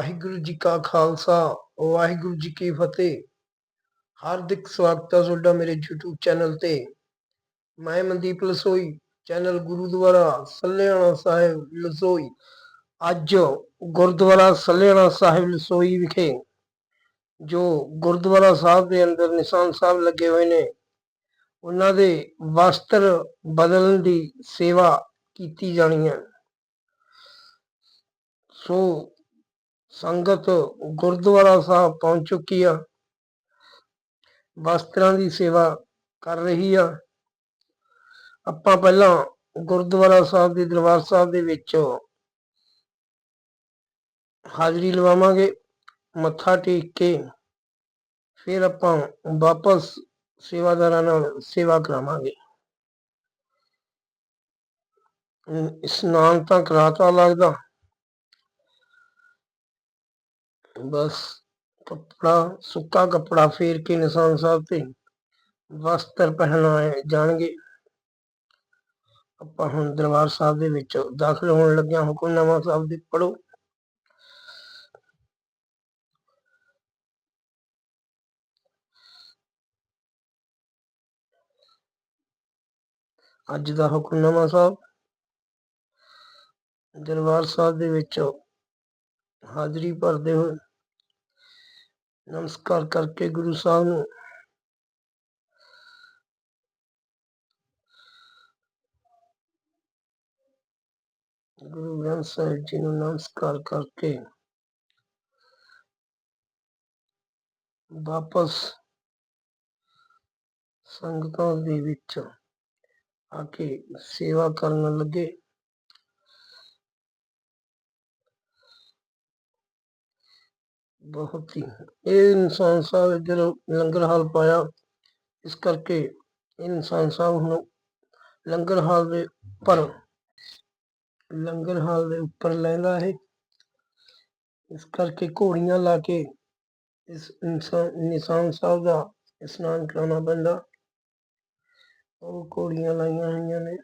ਵਾਹਿਗੁਰੂ ਜੀ ਕਾ ਖਾਲਸਾ, ਵਾਹਿਗੁਰੂ ਜੀ ਕੀ ਫਤਿਹ। ਹਾਰਦਿਕ ਸਵਾਗਤ ਹੈ ਤੁਹਾਡਾ ਮੇਰੇ YouTube ਚੈਨਲ ਤੇ। ਮੈਂ ਮਨਦੀਪ ਲਸੋਈ, ਚੈਨਲ ਗੁਰਦੁਆਰਾ ਸੱਲੇਆਣਾ ਸਾਹਿਬ ਲਸੋਈ। ਅੱਜ ਗੁਰਦੁਆਰਾ ਸੱਲੇਆਣਾ ਸਾਹਿਬ ਲਸੋਈ ਵਿਖੇ, ਜੋ ਗੁਰਦੁਆਰਾ ਸਾਹਿਬ ਦੇ ਅੰਦਰ ਨਿਸ਼ਾਨ ਸਾਹਿਬ ਲੱਗੇ ਹੋਏ ਨੇ, ਉਹਨਾਂ ਦੇ ਵਸਤਰ ਬਦਲਣ ਦੀ ਸੇਵਾ ਕੀਤੀ ਜਾਣੀ ਹੈ। ਸੋ ਸੰਗਤ ਗੁਰਦੁਆਰਾ ਸਾਹਿਬ ਪਹੁੰਚ ਚੁੱਕੀ ਆ। ਵਸਤਰਾਂ ਦੀ ਸੇਵਾ ਕਰ ਰਹੀ ਆ। ਆਪਾਂ ਪਹਿਲਾਂ ਗੁਰਦੁਆਰਾ ਸਾਹਿਬ ਦੇ ਦਰਬਾਰ ਸਾਹਿਬ ਦੇ ਵਿੱਚ ਹਾਜ਼ਰੀ ਲਵਾਵਾਂਗੇ, ਮੱਥਾ ਟੇਕ ਕੇ, ਫਿਰ ਆਪਾਂ ਵਾਪਸ ਸੇਵਾਦਾਰਾਂ ਨਾਲ ਸੇਵਾ ਕਰਾਵਾਂਗੇ। ਇਸ਼ਨਾਨ ਤਾਂ ਕਰਾਤਾ ਲੱਗਦਾ। ਬਸ ਕੱਪੜਾ, ਸੁੱਕਾ ਕੱਪੜਾ ਫੇਰ ਕੇ ਨਿਸ਼ਾਨ ਸਾਹਿਬ ਤੇ ਵਸਤਰ ਪਹਿਨਾਏ ਜਾਣਗੇ। ਆਪਾਂ ਹੁਣ ਦਰਬਾਰ ਸਾਹਿਬ ਦੇ ਵਿੱਚ ਦਾਖਲ ਹੋਣ ਲੱਗਿਆ ਹੁਕਮਨਾਮਾ ਸਾਹਿਬ ਦੇ ਪੜੋ ਅੱਜ ਦਾ ਹੁਕਮਨਾਮਾ ਸਾਹਿਬ। ਦਰਬਾਰ ਸਾਹਿਬ ਦੇ ਵਿੱਚ ਹਾਜ਼ਰੀ ਭਰਦੇ ਹੋਏ ਨਮਸਕਾਰ ਕਰਕੇ ਗੁਰੂ ਸਾਹਿਬ ਨੂੰ। ਗੁਰੂ ਗ੍ਰੰਥ ਸਾਹਿਬ ਜੀ ਨੂੰ ਨਮਸਕਾਰ ਕਰਕੇ ਵਾਪਸ ਸੰਗਤਾਂ ਦੇ ਵਿੱਚ ਆ ਕੇ ਸੇਵਾ ਕਰਨ ਲੱਗੇ। ਬਹੁਤ ਹੀ। ਇਹ ਇਨਸਾਨ ਸਾਹਿਬ ਜਦੋਂ ਲੰਗਰ ਹਾਲ ਪਾਇਆ, ਇਸ ਕਰਕੇ ਇਹ ਇਨਸਾਨ ਸਾਹਿਬ ਨੂੰ ਲੰਗਰ ਹਾਲ ਦੇ ਉੱਪਰ, ਲੰਗਰ ਹਾਲ ਦੇ ਉੱਪਰ ਲੈਂਦਾ ਹੈ। ਇਸ ਕਰਕੇ ਘੋੜੀਆਂ ਲਾ ਕੇ ਇਸ ਇਨਸਾਨ, ਨਿਸ਼ਾਨ ਸਾਹਿਬ ਦਾ ਇਸ਼ਨਾਨ ਕਰਾਉਣਾ ਪੈਂਦਾ। ਉਹ ਘੋੜੀਆਂ ਲਾਈਆਂ ਹੋਈਆਂ ਨੇ।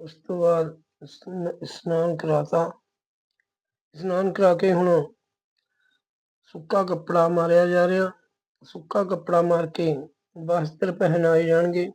ਉਸ ਤੋਂ ਬਾਅਦ ਇਸਨ- ਇਸ਼ਨਾਨ ਕਰਾਤਾ। ਇਸ਼ਨਾਨ ਕਰਾ ਕੇ ਹੁਣ ਸੁੱਕਾ ਕੱਪੜਾ ਮਾਰਿਆ ਜਾ ਰਿਹਾ। ਸੁੱਕਾ ਕੱਪੜਾ ਮਾਰ ਕੇ ਵਸਤਰ ਪਹਿਨਾਏ ਜਾਣਗੇ।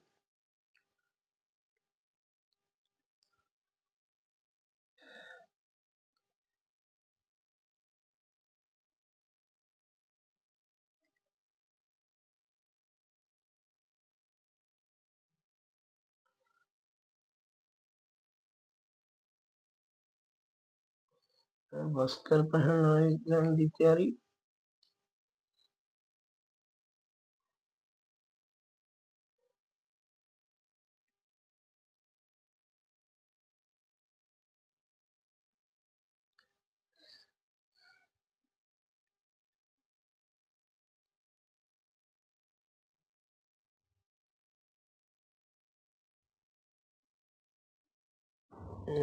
ਵਸਤਰ ਪਹਿਨਾਏ ਜਾਣ ਦੀ ਤਿਆਰੀ।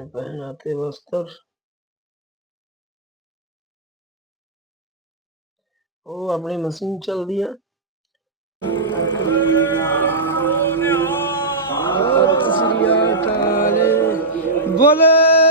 पहनाते वस्त्र ਉਹ ਆਪਣੀ ਮਸ਼ੀਨ ਚੱਲਦੀ ਆ ਸਤਿ ਸ੍ਰੀ ਅਕਾਲ ਬੋਲੇ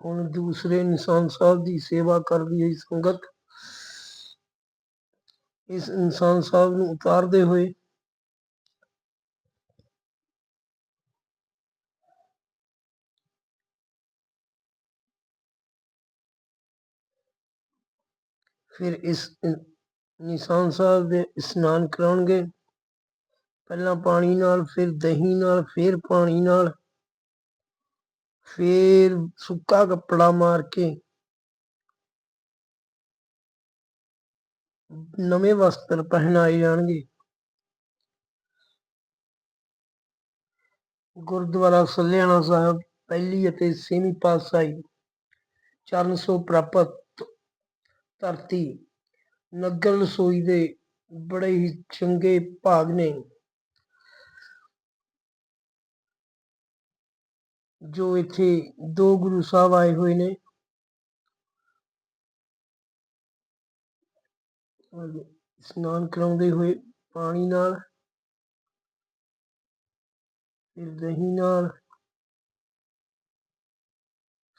ਹੁਣ ਦੂਸਰੇ ਇਨਸਾਨ ਸਾਹਿਬ ਦੀ ਸੇਵਾ ਕਰਦੀ ਹੋਈ ਸੰਗਤ ਇਸ ਇਨਸਾਨ ਸਾਹਿਬ ਨੂੰ ਉਤਾਰਦੇ ਹੋਏ ਫਿਰ ਇਸ ਇ- ਨਿਸ਼ਾਨ ਸਾਹਿਬ ਦੇ ਇਸ਼ਨਾਨ ਕਰਾਉਣਗੇ ਪਹਿਲਾਂ ਪਾਣੀ ਨਾਲ ਫਿਰ ਦਹੀਂ ਨਾਲ ਫਿਰ ਪਾਣੀ ਨਾਲ ਫੇਰ ਸੁੱਕਾ ਕੱਪੜਾ ਮਾਰ ਕੇ ਨਵੇਂ ਵਸਤਰ ਪਹਿਨਾਏ ਜਾਣਗੇ। ਗੁਰਦੁਆਰਾ ਸੱਲਿਆਣਾ ਸਾਹਿਬ ਪਹਿਲੀ ਅਤੇ ਛੇਵੀਂ ਪਾਤਸ਼ਾਹੀ ਚਰਨ ਸੋ ਪ੍ਰਾਪਤ ਧਰਤੀ ਨਗਰ ਰਸੋਈ ਦੇ ਬੜੇ ਹੀ ਚੰਗੇ ਭਾਗ ਨੇ। ਜੋ ਇੱਥੇ ਦੋ ਗੁਰੂ ਸਾਹਿਬ ਆਏ ਹੋਏ ਨੇ। ਇਸ਼ਨਾਨ ਕਰਾਉਂਦੇ ਹੋਏ ਪਾਣੀ ਨਾਲ, ਫਿਰ ਦਹੀਂ ਨਾਲ,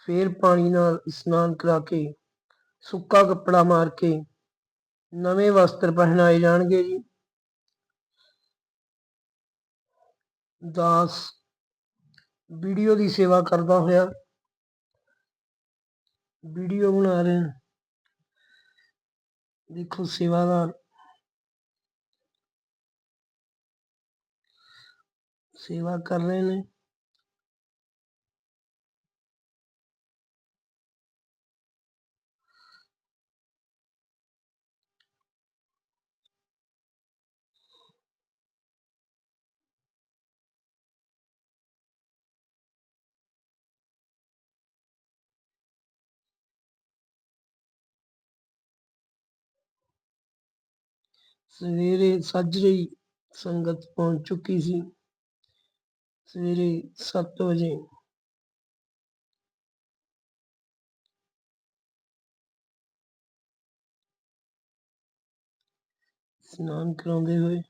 ਫਿਰ ਪਾਣੀ ਨਾਲ ਇਸ਼ਨਾਨ ਕਰਾ ਕੇ, ਸੁੱਕਾ ਕੱਪੜਾ ਮਾਰ ਕੇ ਨਵੇਂ ਵਸਤਰ ਪਹਿਨਾਏ ਜਾਣਗੇ ਜੀ। ਦਾਸ ਵੀਡੀਓ ਦੀ ਸੇਵਾ ਕਰਦਾ ਹੋਇਆ। ਵੀਡੀਓ ਬਣਾ ਰਹੇ। ਹਨ ਦੇਖੋ ਸੇਵਾਦਾਰ। ਸੇਵਾ ਕਰ ਰਹੇ ਨੇ। ਸਵੇਰੇ ਸਾਜਰੇ ਹੀ ਸੰਗਤ ਪਹੁੰਚ ਚੁੱਕੀ ਸੀ ਸਵੇਰੇ 7 ਵਜੇ ਇਸ਼ਨਾਨ ਕਰਾਉਂਦੇ ਹੋਏ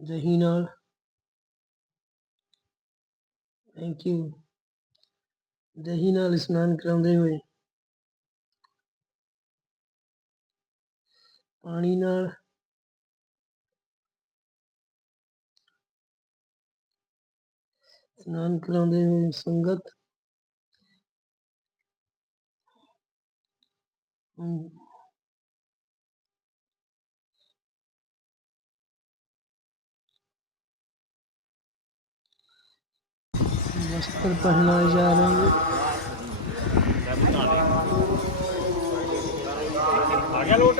ਦਹੀਂ ਨਾਲ ਥੈਂਕ ਯੂ ਦਹੀਂ ਨਾਲ ਇਸ਼ਨਾਨ ਕਰਾਉਂਦੇ ਹੋਏ ਪਾਣੀ ਨਾਲ ਇਸ਼ਨਾਨ ਕਰਾਉਂਦੇ ਹੋਏ ਸੰਗਤ ਹੁਣ वस्त्र पहनाए जा रहे हैं ਆ ਗਿਆ ਲੋਟ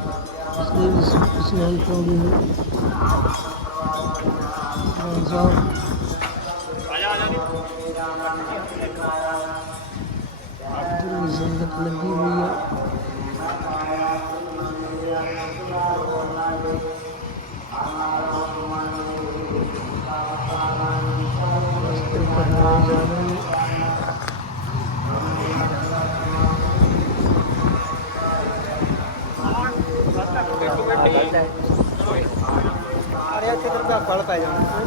ਇਸ ਲਈ ਇਸ ਇਸਨਾਨ ਕਰਾਉਂਦੇ ਹੋਏ ਨਿਸ਼ਾਨ ਫਲ ਪੈ ਜਾਣਾ।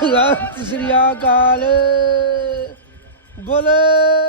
ਸਤਿ ਸ੍ਰੀ ਅਕਾਲ। ਬੋਲੇ।